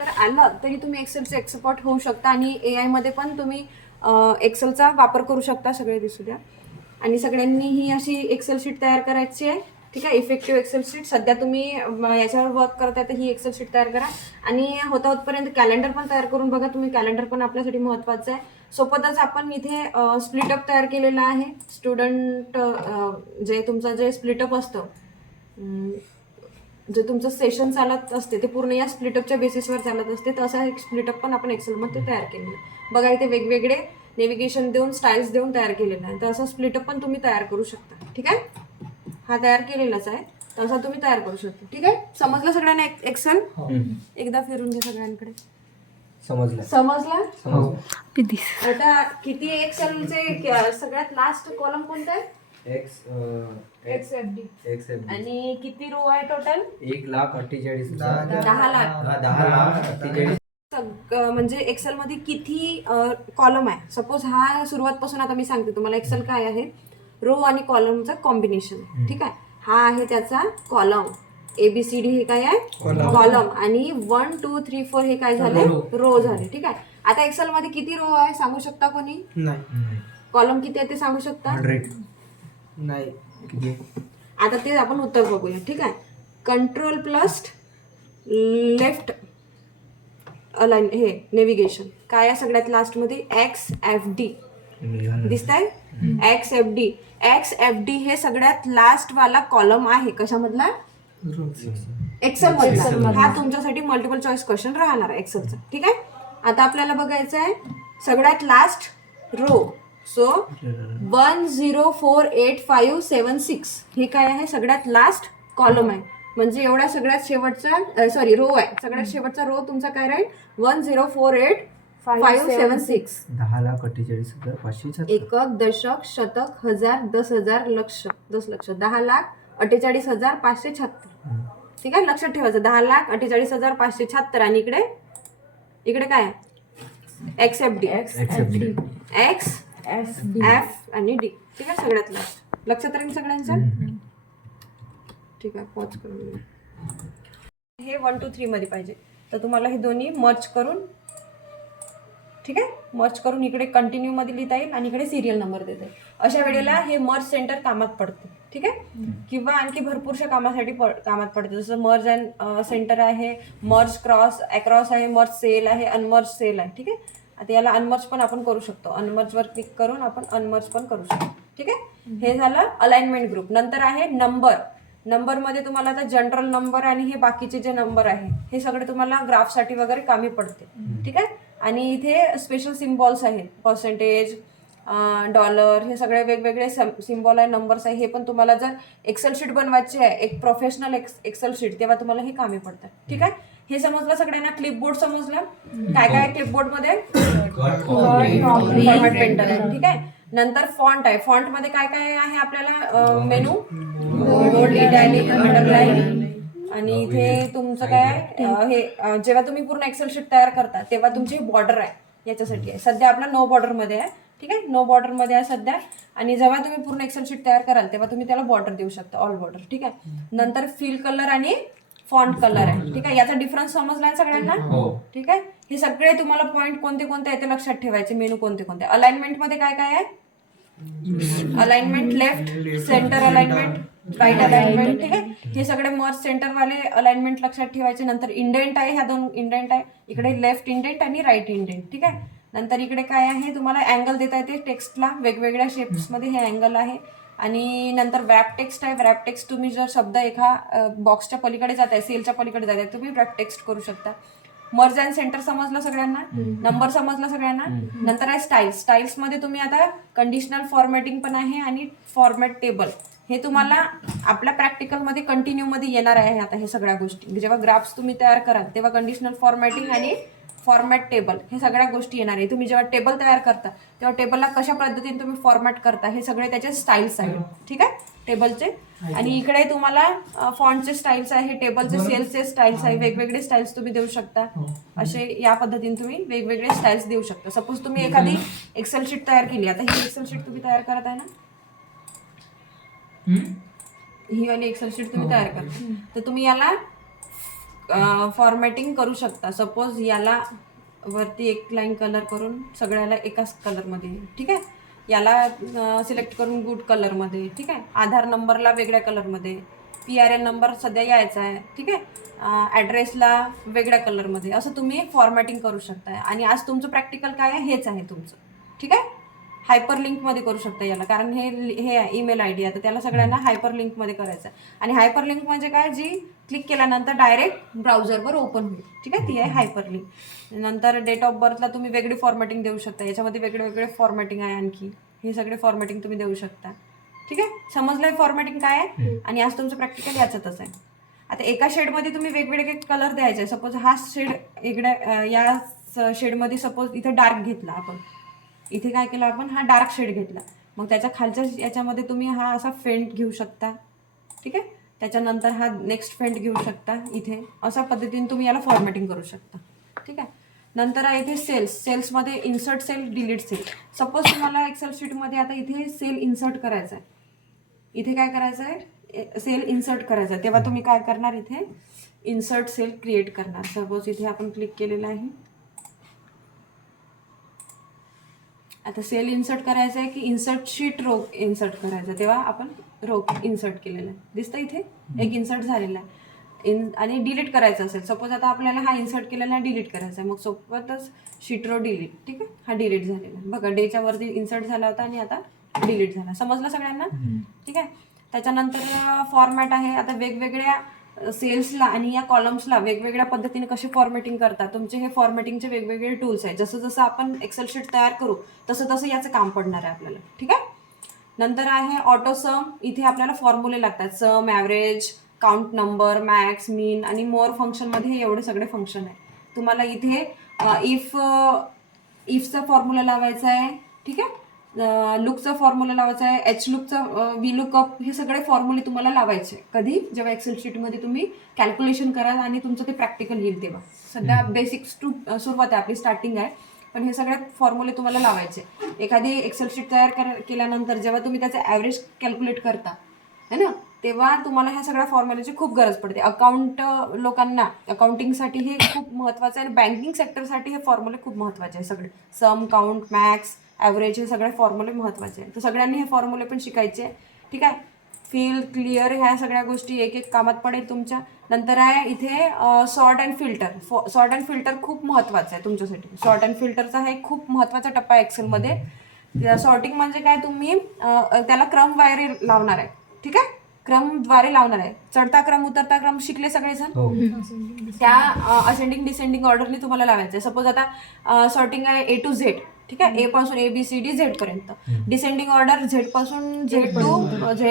तर आलं तरी तुम्ही एक्सेलचे एक्सपर्ट होऊ शकता आणि AI मध्ये पण तुम्ही एक्सेलचा वापर करू शकता. सगळे दिसू द्या. आणि सगळ्यांनी ही अशी एक्सेल शीट तयार करायची आहे. ठीक आहे, इफेक्टिव्ह एक्सेल शीट. सध्या तुम्ही याच्यावर वर्क करताय तर ही एक्सेल शीट तयार करा आणि होतपर्यंत कॅलेंडर पण तयार करून बघा तुम्ही. कॅलेंडर पण आपल्यासाठी महत्त्वाचं आहे. सोबतच आपण इथे स्प्लिटअप तयार केलेला आहे. स्टुडंट जे तुमचं जे स्प्लिटअप असतं, जे तुमचं सेशन चालत असते ते पूर्ण या स्प्लिटअपच्या बेसिसवर चालत असते. तर असा एक स्प्लिटअप पण आपण एक्सेलमध्ये तयार केलेला आहे. बघा इथे वेगवेगळे नेव्हिगेशन देऊन, स्टाईल्स देऊन तयार केलेला आहे. तर असा स्प्लिटअप पण तुम्ही तयार करू शकता. ठीक आहे, हा तयार केलेलाच आहे, तसा तुम्ही तयार करू शकता. ठीक आहे, समजलं सगळ्यांना एक्सेल? एकदा फिरून घ्या सगळ्यांकडे. समजला? आता किती एक्सेलचे सगळ्यात लास्ट कॉलम कोणता आहे? XFD. आणि किती रो आहे टोटल? 1,48,000. 10 लाख. 10,48,000. म्हणजे एक्सेल मध्ये किती कॉलम आहे? सपोज हा सुरुवातपासून आता मी सांगते तुम्हाला एक्सेल काय आहे. रो आणि कॉलमचं कॉम्बिनेशन. ठीक आहे, हा आहे त्याचा कॉलम. ABCD हे काय आहे? कॉलम. आणि 1 2 3 4 हे काय झाले? रो झाले. ठीक आहे, आता एक्सेल मध्ये किती रो आहे सांगू शकता कोणी? नाही. कॉलम किती आहे ते सांगू शकता? 100. नाही. किती? आता ते आपण उत्तर बघूया. ठीक आहे, कंट्रोल प्लस लेफ्ट अलाइन हे नेव्हिगेशन काय आहे सगळ्यात लास्ट मध्ये? XFD दिसतंय? XFD हे सगळ्यात लास्ट वाला कॉलम आहे. कशामधला? एक्सेल मधला. हा तुमच्यासाठी मल्टिपल चॉईस क्वेश्चन राहणार आहे एक्सेलचा. ठीक आहे, आता आपल्याला बघायचं आहे सगळ्यात लास्ट रो. सो 104856 हे काय आहे? सगळ्यात लास्ट कॉलम आहे. म्हणजे एवढा सगळ्यात शेवटचा रो आहे. सगळ्यात शेवटचा रो तुमचा काय राहील? 104856. 10,48,500. एकक, दशक, शतक, हजार, 10,000, लक्ष, 10 लक्ष, 10,48,576. ठीक आहे, लक्षात ठेवायचं 10,48,576. आणि इकडे काय आहे? XFD. X F आणि D. ठीक आहे, सगळ्यात लास्ट. लक्षात राहील सगळ्यांचं? ठीक आहे, पॉज करून हे 1 2 3 मध्ये पाहिजे तर तुम्हाला हे दोन्ही मर्ज करून, ठीक आहे, मर्ज करून इकडे कंटिन्यू मध्ये लिहिता येईल आणि इकडे सिरियल नंबर देता येईल. अशा वेळेला हे मर्ज सेंटर कामात पडते. ठीक आहे, किंवा आणखी भरपूरशा कामासाठी कामात पडते. जसं मर्ज अँड सेंटर आहे, मर्ज अक्रॉस आहे, मर्ज सेल आहे, अनमर्ज सेल आहे. ठीक आहे, आता याला अनमर्ज पण आपण करू शकतो. अनमर्जवर क्लिक करून आपण अनमर्ज पण करू शकतो. ठीक आहे, हे झालं अलाइनमेंट ग्रुप. नंतर आहे नंबरमध्ये तुम्हाला आता जनरल नंबर आणि हे बाकीचे जे नंबर आहे हे सगळे तुम्हाला ग्राफसाठी वगैरे कामी पडते. ठीक आहे, आणि इथे स्पेशल सिम्बॉल्स आहेत. पर्सेंटेज, डॉलर, हे सगळे वेगवेगळे सिम्बॉल आहे, नंबर्स आहे. हे पण तुम्हाला जर एक्सेल शीट बनवायची आहे, एक प्रोफेशनल एक्सेल शीट, तेव्हा तुम्हाला हे कामी पडतात. ठीक आहे, हे समजलं सगळ्यांना? क्लिपबोर्ड समजलं? काय काय क्लिपबोर्ड मध्ये? फॉर्मॅट पेंटर आहे. ठीक आहे, नंतर फॉन्ट आहे. फॉन्ट मध्ये काय काय आहे आपल्याला? Menu, bold, italic, underline. आणि इथे तुमचं काय आहे? हे जेव्हा तुम्ही पूर्ण एक्सेल शीट तयार करता तेव्हा तुमची बॉर्डर आहे, याच्यासाठी आहे. सध्या आपला नो बॉर्डर मध्ये आहे. ठीक आहे, नो बॉर्डर मध्ये आहे सध्या. आणि जेव्हा तुम्ही पूर्ण एक्सेल शीट तयार कराल तेव्हा तुम्ही त्याला बॉर्डर देऊ शकता, ऑल बॉर्डर. ठीक आहे, नंतर फिल कलर आणि फॉन्ट कलर आहे. ठीक आहे, याचा डिफरन्स समजलाय सगळ्यांना? ठीक आहे, हे सगळे तुम्हाला पॉईंट कोणते कोणते आहे ते लक्षात ठेवायचे. मेनू कोणते कोणते. अलाइनमेंट मध्ये काय काय आहे? Alignment left, center alignment, right alignment. ठीक आहे, हे सगळे मर्ज सेंटर वाले अलाइनमेंट लक्षात ठेवायचे. नंतर इंडेंट आहे, ह्या 2 इंडेंट आहे. इकडे लेफ्ट इंडेंट आणि राईट इंडेंट. ठीक आहे, नंतर इकडे काय आहे? तुम्हाला अँगल देता येते टेक्स्टला, वेगवेगळ्या शेप्स मध्ये हे अँगल आहे. आणि नंतर व्रॅप टेक्स्ट आहे. व्रॅप टेक्स्ट तुम्ही जर शब्द एका बॉक्सच्या पलीकडे जात आहे, सेलच्या पलीकडे जात आहे, तुम्ही व्रॅप टेक्स्ट करू शकता. मर्ज अँड सेंटर समजलं सगळ्यांना? नंबर समजलं सगळ्यांना? नंतर आहे स्टाईल्स. स्टाईल्स मध्ये तुम्ही आता कंडिशनल फॉर्मॅटिंग पण आहे आणि फॉर्मॅट टेबल. हे तुम्हाला आपल्या प्रॅक्टिकल मध्ये कंटिन्यू मध्ये येणार आहे. आता हे सगळ्या गोष्टी जेव्हा ग्राफ्स तुम्ही तयार कराल तेव्हा कंडिशनल फॉर्मॅटिंग आणि फॉर्मॅट टेबल हे सगळ्या गोष्टी येणार आहे. तुम्ही जेव्हा टेबल तयार करता तेव्हा टेबलला कशा पद्धतीने तुम्ही फॉर्मॅट करता हे सगळे त्याचे स्टाईल्स आहेत. ठीक आहे, टेबलचे. आणि इकडे तुम्हाला फॉन्टचे स्टाईल्स आहे, टेबलचे सेल्सचे स्टाईल्स आहे. वेगवेगळे स्टाईल्स तुम्ही देऊ शकता. असे या पद्धतीने तुम्ही वेगवेगळे स्टाईल्स देऊ शकता. सपोज तुम्ही एखादी एक्सेल शीट तयार केली. आता ही एक्सेल शीट तुम्ही तयार करत आहे ना, ही वाली एक्सेल शीट तुम्ही तयार करता, तर तुम्ही याला फॉर्मॅटिंग करू शकता. सपोज याला वरती एक लाईन कलर करून सगळ्याला एकाच कलरमध्ये, ठीक आहे. याला सिलेक्ट करून गुड कलरमध्ये, ठीक आहे. आधार नंबरला वेगळ्या कलरमध्ये, PRN नंबर सध्या यायचा आहे, ठीक आहे. ॲड्रेसला वेगळ्या कलरमध्ये, असं तुम्ही फॉर्मॅटिंग करू शकता. आणि आज तुमचं प्रॅक्टिकल काय आहे हेच आहे तुमचं, ठीक आहे. हायपर लिंकमध्ये करू शकता याला, कारण हे ईमेल ID आहे तर त्याला सगळ्यांना हायपर लिंकमध्ये करायचं आहे. आणि हायपर लिंक म्हणजे काय, जी क्लिक केल्यानंतर डायरेक्ट ब्राउझरवर ओपन होईल, ठीक आहे. ती आहे हायपर लिंक. नंतर डेट ऑफ बर्थला तुम्ही वेगळी फॉर्मॅटिंग देऊ शकता. याच्यामध्ये वेगळे वेगळे फॉर्मॅटिंग आहे आणखी, हे सगळे फॉर्मॅटिंग तुम्ही देऊ शकता, ठीक आहे. समजलंय फॉर्मॅटिंग काय आहे. आणि आज तुमचं प्रॅक्टिकल याच्यातच आहे. आता एका शेडमध्ये तुम्ही वेगवेगळे कलर द्यायचे. सपोज हा शेड इकडे या शेडमध्ये सपोज इथे डार्क घेतला आपण, इथे काय केलं आपण, हा डार्क शेड घेतला. मग त्याच्या खालच्या याच्यामध्ये तुम्ही हा असा फेंट घेऊ शकता, ठीक आहे. त्याच्यानंतर हा नेक्स्ट फेंट घेऊ शकता इथे. अशा पद्धतीने तुम्ही याला फॉर्मॅटिंग करू शकता, ठीक आहे. नंतर आहे इथे सेल्समध्ये insert cell, delete cell. Suppose तुम्हाला एक्सेल शीटमध्ये आता इथे सेल इन्सर्ट करायचा आहे, इथे काय करायचं आहे, सेल इन्सर्ट करायचा आहे. तेव्हा तुम्ही काय करणार, इथे इन्सर्ट सेल क्रिएट करणार. सपोज इथे आपण क्लिक केलेलं आहे. आता सेल इन्सर्ट करायचं आहे की इन्सर्ट शीट रो इन्सर्ट करायचं, तेव्हा आपण रो इन्सर्ट केलेलं आहे. दिसतं इथे एक इन्सर्ट झालेला आहे. आणि डिलीट करायचं असेल, सपोज आता आपल्याला हा इन्सर्ट केलेला डिलीट करायचा आहे, मग सोबतच शीट रो डिलीट, ठीक आहे. हा डिलीट झालेला आहे बघा, डेच्या वरती इन्सर्ट झाला होता आणि आता डिलीट झाला. समजलं सगळ्यांना, ठीक आहे. त्याच्यानंतर फॉर्मॅट आहे. आता वेगवेगळ्या सेल्सला आणि या कॉलम्सला वेगवेगळ्या पद्धतीने कसे फॉर्मॅटिंग करतात, तुमचे हे फॉर्मॅटिंगचे वेगवेगळे टूल्स आहेत. जसं जसं आपण एक्सेल शीट तयार करू तसं तसं याचं काम पडणार आहे आपल्याला, ठीक आहे. नंतर आहे ऑटो सम. इथे आपल्याला फॉर्म्युले लागतात. सम, ॲव्हरेज, काउंट नंबर, मॅक्स, मीन आणि मोर फंक्शनमध्ये हे एवढे सगळे फंक्शन आहे. तुम्हाला इथे इफचा फॉर्म्युला लावायचा आहे, ठीक आहे. लुकचा फॉर्म्युला लावायचा आहे, एच लुकचा, वी लुकअप, हे सगळे फॉर्म्युले तुम्हाला लावायचे. कधी, जेव्हा एक्सेल शीटमध्ये तुम्ही कॅल्क्युलेशन कराल आणि तुमचं ते प्रॅक्टिकल येईल तेव्हा. सध्या बेसिक्स टू सुरुवात आहे आपली, स्टार्टिंग आहे, पण हे सगळे फॉर्म्युले तुम्हाला लावायचे. एखादी एक्सेल शीट तयार केल्यानंतर जेव्हा तुम्ही त्याचं ॲव्हरेज कॅल्क्युलेट करता है ना, तेव्हा तुम्हाला ह्या सगळ्या फॉर्म्युलेची खूप गरज पडते. अकाउंट लोकांना अकाउंटिंगसाठी हे खूप महत्त्वाचं आहे आणि बँकिंग सेक्टरसाठी हे फॉर्म्युले खूप महत्त्वाचे आहे. सगळे सम, काउंट, मॅक्स, ॲव्हरेज हे सगळे फॉर्म्युले महत्त्वाचे आहे. तर सगळ्यांनी हे फॉर्म्युले पण शिकायचे, ठीक आहे. फील, क्लिअर, ह्या सगळ्या गोष्टी एक एक कामात पडेल तुमच्या. नंतर आहे इथे sort and filter. Sort and filter खूप महत्त्वाचं आहे तुमच्यासाठी. सॉर्ट अँड फिल्टरचा हा एक खूप महत्त्वाचा टप्पा आहे एक्सेलमध्ये. सॉर्टिंग म्हणजे काय, तुम्ही त्याला क्रमवारी लावणार आहे, ठीक आहे. क्रमद्वारे लावणार आहे. चढता क्रम, उतरता क्रम शिकले सगळेजण. त्या असेंडिंग डिसेंडिंग ऑर्डरने तुम्हाला लावायचं आहे. सपोज आता सॉर्टिंग आहे A to Z, ठीक आहे. A पासून ABCD Z पर्यंत. डिसेंडिंग ऑर्डर Z पासून Z to Z,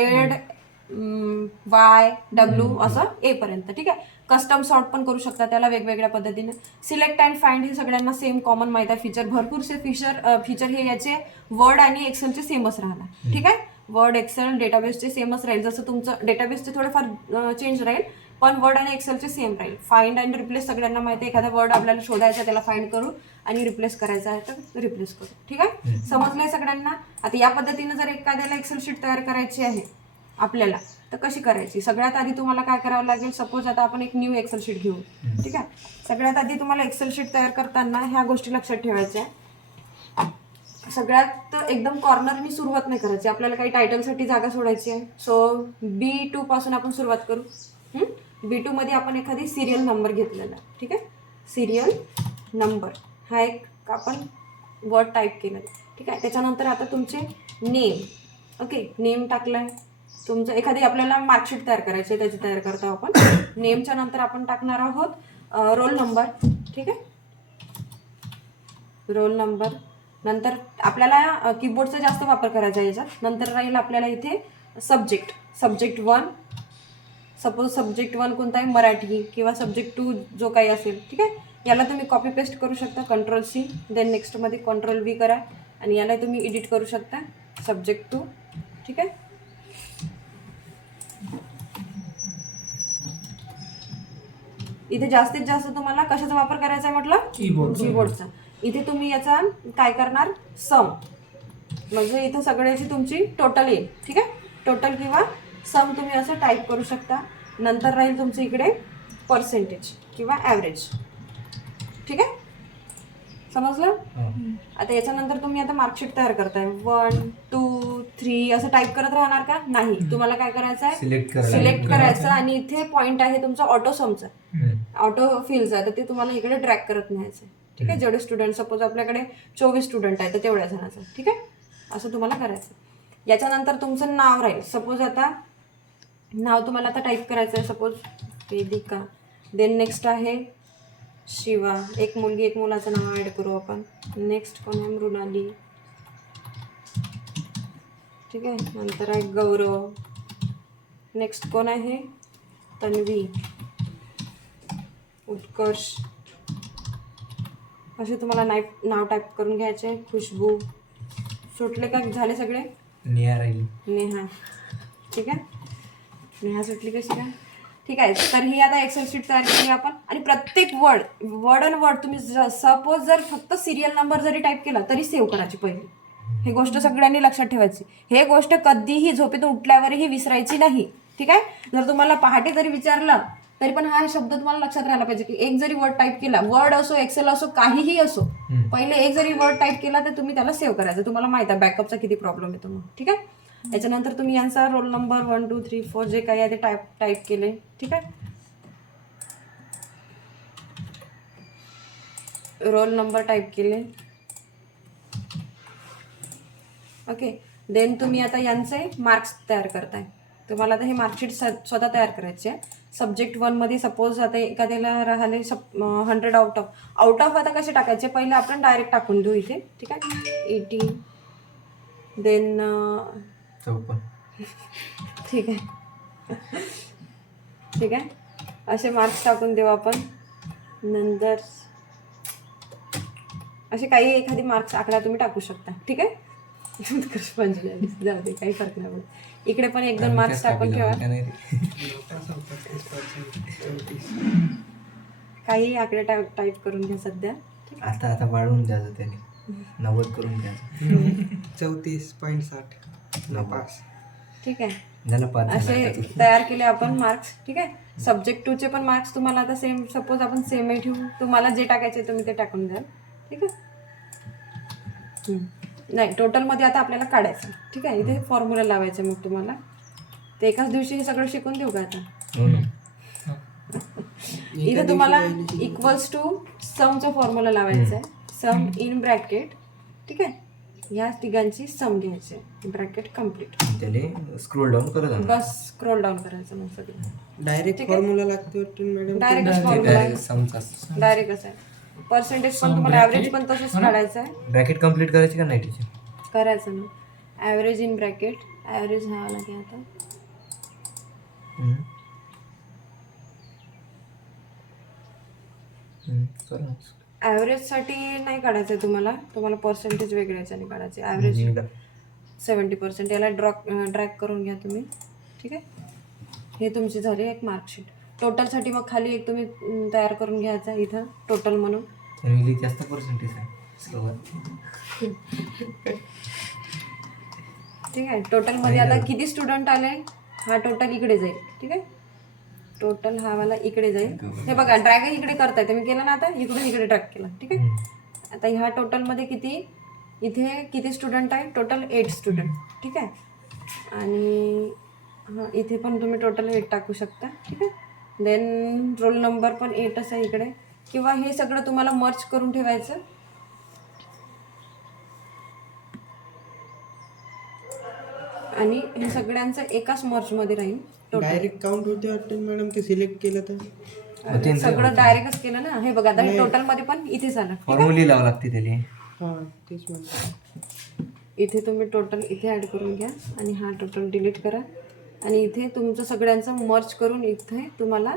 Y, W असं A पर्यंत, ठीक आहे. कस्टम सॉर्ट पण करू शकता त्याला वेगवेगळ्या पद्धतीने. सिलेक्ट अँड फाइंड हे सगळ्यांना सेम कॉमन माहीत आहे. फीचर, भरपूरसे फीचर हे याचे वर्ड आणि एक्सेलचे सेमच राहणार, ठीक आहे. वर्ड, एक्सेल, डेटाबेसचे सेमच राहील. जसं तुमचं डेटाबेसचे थोडेफार चेंज राहील, पण वर्ड आणि एक्सेलचे सेम राहील. फाइंड अँड रिप्लेस सगळ्यांना माहिती आहे. एखादा वर्ड आपल्याला शोधायचा, त्याला फाइंड करू आणि रिप्लेस करायचा आहे तर रिप्लेस करू, ठीक आहे. समजलंय सगळ्यांना. आता या पद्धतीनं जर एखाद्याला एक्सेल शीट तयार करायची आहे आपल्याला, तर कशी करायची. सगळ्यात आधी तुम्हाला काय करावं लागेल. सपोज आता आपण एक न्यू एक्सेल शीट घेऊ, ठीक आहे. सगळ्यात आधी तुम्हाला एक्सेल शीट तयार करताना ह्या गोष्टी लक्षात ठेवायच्या. सगळ्यात एकदम कॉर्नरनी सुरुवात नाही करायची. आपल्याला काही टायटलसाठी जागा सोडायची आहे. सो B2 पासून आपण सुरुवात करू. B2 मध्ये आपण एखादी सिरियल नंबर घेतलेला, ठीक आहे. सिरियल नंबर हा एक आपण वर्ड टाईप केला, ठीक आहे. त्याच्यानंतर आता तुमचे नेम, ओके, नेम टाकलाय तुमचं. एखादी आपल्याला मार्कशीट तयार करायची आहे, त्याची तयार करतो आपण. नेमच्या नंतर आपण टाकणार आहोत रोल नंबर, ठीक आहे. Roll number. नंतर आपल्याला कीबोर्डचा जास्त वापर करायचा आहे याच्यात. नंतर राहील आपल्याला इथे सब्जेक्ट 1. सपोज सब्जेक्ट 1 कोणता आहे, मराठी, किंवा सब्जेक्ट 2 जो काही असेल, ठीक आहे. याला तुम्ही कॉपी पेस्ट करू शकता, Ctrl+C, देन नेक्स्टमध्ये Ctrl+V करा आणि याला तुम्ही एडिट करू शकता, सब्जेक्ट 2, ठीक आहे. इथे जास्तीत जास्त तुम्हाला कशाचा वापर करायचा आहे म्हटलं, कीबोर्डचा. इथे तुम्ही याचा काय करणार, सम, म्हणजे इथे सगळ्याची तुमची टोटल येईल, ठीक आहे. टोटल किंवा सम तुम्ही असं टाईप करू शकता. नंतर राहील तुमचं इकडे पर्सेंटेज, किंवा ॲव्हरेज. ठीक आहे, समजलं. हो. आता याच्यानंतर तुम्ही आता मार्कशीट तयार करताय. 1 2 3 असं टाईप करत राहणार का? नाही, तुम्हाला काय करायचं आहे, सिलेक्ट करायचं आणि इथे पॉईंट आहे तुमचा ऑटो समचा, ऑटो फिलचा, तर ते तुम्हाला इकडे ड्रॅग करत न्यायचं. ठीक आहे, जेवढे स्टुडंट, सपोज आपल्याकडे 24 स्टुडंट आहे तर तेवढ्या जणांचं. ठीक आहे, असं तुम्हाला करायचं. याच्यानंतर तुमचं नाव राहील. सपोज आता नाव तुम्हाला आता टाईप करायचं आहे, सपोज वेदिका. देन नेक्स्ट आहे शिवा, एक मुलगी एक मुलाचं नाव ॲड करू आपण. नेक्स्ट कोण आहे, मृणाली. ठीक आहे, नंतर आहे गौरव. नेक्स्ट कोण आहे, तन्वी, उत्कर्ष. असे तुम्हाला नाव टाईप करून घ्यायचे. खुशबू. सुटले का, झाले सगळे? नेहा राहिली. नेहा. ठीक आहे, नेहा सुटली कशी काय? ठीक आहे, तर ही आता एक्सेल शीट तयार केली आपण. आणि प्रत्येक वर्ड अँड वर्ड तुम्ही सपोज जर फक्त सिरियल नंबर जरी टाईप केला तरी सेव्ह करायची पहिली. ही गोष्ट सगळ्यांनी लक्षात ठेवायची. हे गोष्ट कधीही झोपेतून उठल्यावरही विसरायची नाही. ठीक आहे, जर तुम्हाला पहाटे जरी विचारलं तरी पण हा शब्द तुम्हाला लक्षात राहायला पाहिजे की एक जरी वर्ड टाईप केला, वर्ड असो एक्सेल असो काहीही असो, पहिले एक जरी वर्ड टाईप केला तर तुम्ही त्याला सेव्ह करायचं. तुम्हाला माहिती आहे बॅकअपचा किती प्रॉब्लेम येतो मग. ठीक आहे, याच्यानंतर तुम्ही यांचा रोल नंबर 1 2 3 4 जे काही आहे ते टाईप केले. ठीक आहे, रोल नंबर टाईप केले. ओके, देन तुम्ही आता यांचे मार्क्स तयार करताय. तुम्हाला आता हे मार्कशीट स्वतः तयार करायचे आहे. सब्जेक्ट 1मध्ये सपोज आता एखाद्याला राहिले 100 आउट ऑफ आता कसे टाकायचे, पहिले आपण डायरेक्ट टाकून देऊ इथे. ठीक आहे, 80. देन 54. ठीक आहे, ठीक आहे, असे मार्क्स टाकून देऊ आपण. नंतर असे काही एखादी मार्क्स आकडा तुम्ही टाकू शकता. ठीक आहे, 45 जाऊ दे, काही फरक नाही पडत. इकडे पण 1-2 मार्क्स टाकून ठेवा. काही आकडे टाईप करून घ्या सध्या. आता वाढवून द्यायचं त्याने, 90 करून द्यायचं. 34.60 पास. ठीक आहे, झालं, 5 असे तयार केले आपण मार्क्स. ठीक आहे, सब्जेक्ट 2चे पण मार्क्स तुम्हाला आता सेम, सपोज आपण सेम ठेवू. तुम्हाला जे टाकायचे तुम्ही ते टाकून द्याल. ठीक आहे, नाही टोटलमध्ये आता आपल्याला काढायचं. ठीक आहे, इथे फॉर्म्युला लावायचं. मग तुम्हाला ते एकाच दिवशी हे सगळं शिकून देऊ का आता? इथे तुम्हाला इक्वल्स टू समचा फॉर्म्युला लावायचा आहे. सम इन ब्रॅकेट. ठीक आहे, ह्या तिघांची सम घ्यायची, ब्रॅकेट कम्प्लीट. त्याने स्क्रोल डाऊन करत बस स्क्रोल डाऊन करायचं. मग सगळं डायरेक्ट फॉर्म्युला लागते मॅडम. डायरेक्ट फॉर्म्युला डायरेक्ट असं आहे. पर्सेंटेज पण तुम्हाला ॲव्हरेज पण तसंच काढायचं आहे. ब्रॅकेट कम्प्लीट करायची का नाही टीचर? करायचं ना, ॲव्हरेज इन ब्रॅकेट. ॲव्हरेज हा लागेल आता. ॲव्हरेजसाठी नाही काढायचं आहे तुम्हाला पर्सेंटेज वेगळ्या याच्याने काढायचे. ॲव्हरेज 70%. याला ड्रॅग करून घ्या तुम्ही. ठीक आहे, हे तुमची झाली एक मार्कशीट. टोटलसाठी मग खाली एक तुम्ही तयार करून घ्यायचा इथं टोटल म्हणून. जास्त पर्सेंटेज आहे. ठीक आहे, टोटलमध्ये आता किती स्टुडंट आले हा टोटल इकडे जाईल. ठीक आहे, टोटल हा वाला इकडे जाईल. हे बघा ड्रॅग इकडे करता येते. मी केलं ना आता, इकडून इकडे ड्रॅग केला. ठीक आहे, आता ह्या टोटलमध्ये इथे किती स्टुडंट आहे, टोटल 8 स्टुडंट. ठीक आहे, आणि हां इथे पण तुम्ही टोटल 8 टाकू शकता. ठीक आहे, देन रोल नंबर पण 8च आहे इकडे. किंवा हे सगळं तुम्हाला मर्ज करून ठेवायचं. आणि हे सगळ्यांचं एकाच मर्जमध्ये राहील. डायरेक्ट काउंट होते वाटतं मॅडम, ते सिलेक्ट केलं तर सगळं डायरेक्टच केलं ना. हे बघा आता हे टोटलमध्ये पण इथे झालं. फॉर्म्युला लावावं लागते त्याला. हां तेच म्हणतो. इथे तुम्ही टोटल इथे ॲड करून घ्या आणि हा टोटल डिलीट करा. आणि इथे तुमचं सगळ्यांचं मर्ज करून इथे तुम्हाला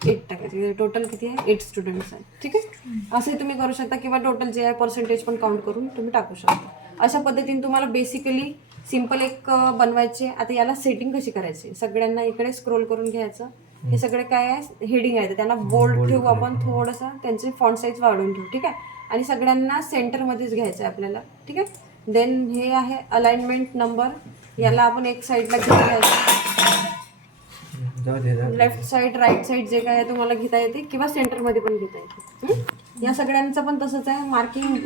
8 टाकायचे. टोटल किती आहे, 8 स्टुडंट्स आहेत. ठीक आहे, असंही तुम्ही करू शकता. किंवा टोटल जे आहे पर्सेंटेज पण काउंट करून तुम्ही टाकू शकता. अशा पद्धतीने तुम्हाला बेसिकली सिम्पल एक बनवायचे. आता याला सेटिंग कशी करायची, सगळ्यांना इकडे स्क्रोल करून घ्यायचं. हे सगळे काय आहे हेडिंग आहे, तर त्यांना बोल्ड ठेवू आपण, थोडंसं त्यांची फॉन्ट साईज वाढवून ठेवू. ठीक आहे, आणि सगळ्यांना सेंटरमध्येच घ्यायचं आहे आपल्याला. ठीक आहे, देन हे आहे अलाइनमेंट नंबर. याला आपण एक साईडला घेऊन घ्यायचं. जाऊ दे जाऊ दे. लेफ्ट साईड राईट साईड जे काय आहे तुम्हाला घेता येते किंवा सेंटरमध्ये पण घेता येते. या सगळ्यांचं पण तसंच आहे. Marking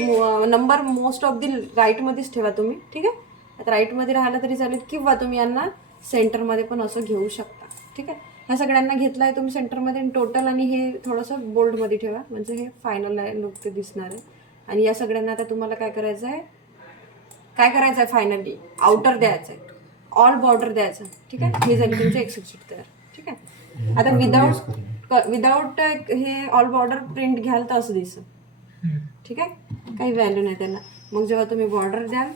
number most of the राईटमध्येच ठेवा तुम्ही. ठीक आहे, आता राईटमध्ये राहिलं तरी चालेल किंवा तुम्ही यांना सेंटरमध्ये पण असं घेऊ शकता. ठीक आहे, ह्या सगळ्यांना घेतलं आहे तुम्ही सेंटरमध्ये टोटल, आणि हे थोडंसं बोल्डमध्ये ठेवा म्हणजे हे फायनल आहे लुक ते दिसणार आहे. आणि या सगळ्यांना आता तुम्हाला काय करायचं आहे फायनली आउटर द्यायचं आहे, ऑल बॉर्डर द्यायचं. ठीक आहे, ही झाली तुमची एक्सेल शीट तयार. ठीक आहे, आता विदाउट हे ऑल बॉर्डर प्रिंट घ्याल तर असं दिसतं. ठीक आहे, काही व्हॅल्यू नाही त्याला. मग जेव्हा तुम्ही बॉर्डर द्याल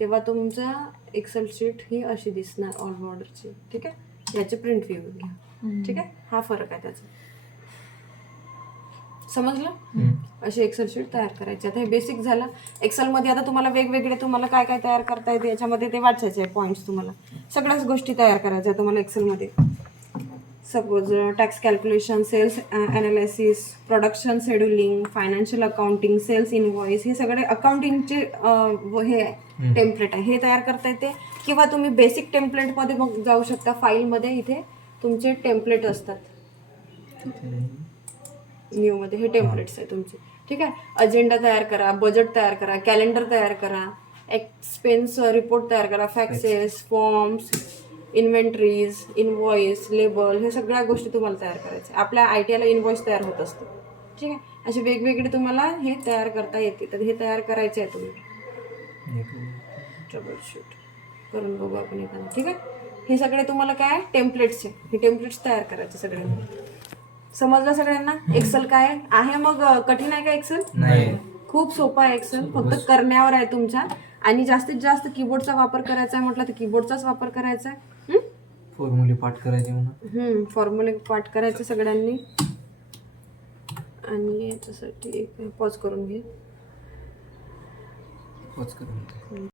तेव्हा तुमचं एक्सेल शीट ही अशी दिसणार ऑल बॉर्डरची. ठीक आहे, याचे प्रिंट व्ह्यू घ्या. ठीक आहे, हा फरक आहे त्याचा. समजलं? अशी एक्सेल शीट तयार करायची. आता हे बेसिक झालं. एक्सेलमध्ये आता तुम्हाला वेगवेगळे तुम्हाला काय काय तयार करता येते याच्यामध्ये ते वाचायचे आहे पॉईंट्स. तुम्हाला सगळ्याच गोष्टी तयार करायच्या आहे तुम्हाला एक्सेलमध्ये. Suppose tax calculation, sales analysis, production scheduling, financial accounting, sales invoice, हे सगळे अकाउंटिंगचे हे आहे टेम्पलेट आहे, हे तयार करता येते. किंवा तुम्ही बेसिक टेम्पलेटमध्ये मग जाऊ शकता. फाईलमध्ये इथे तुमचे टेम्पलेट असतात. न्यूमध्ये हे टेम्पलेट्स आहे तुमचे. ठीक आहे, अजेंडा तयार करा, बजेट तयार करा, कॅलेंडर तयार करा, एक्सपेन्स रिपोर्ट तयार करा, फॅक्सेस, फॉर्म्स, इन्व्हेंटरीज, इनव्हॉइस, लेबल, हे सगळ्या गोष्टी तुम्हाला तयार करायच्या. आपल्या ITला इनव्हॉइस तयार होत असते. ठीक आहे, असे वेगवेगळे तुम्हाला हे तयार करता येते. तर हे तयार करायचे आहे तुम्ही. ट्रबल शूट करून बघू आपण एखादं. ठीक आहे, हे सगळे तुम्हाला काय टेम्पलेट्स आहे, हे टेम्पलेट्स तयार करायचे सगळ्यांना. समजलं सगळ्यांना? एक्सेल काय आहे? मग कठीण आहे का एक्सेल? नाही, खूप सोपं आहे एक्सेल, फक्त करण्यावर आहे तुमच्या. आणि जास्तीत जास्त कीबोर्डचा वापर करायचा आहे म्हटलं तर कीबोर्डचाच वापर करायचा आहे. फॉर्म्युले पाठ करायचे म्हणून. फॉर्म्युले पाठ करायचे सगळ्यांनी. आणि याच्यासाठी पॉज करून घे. पोच करून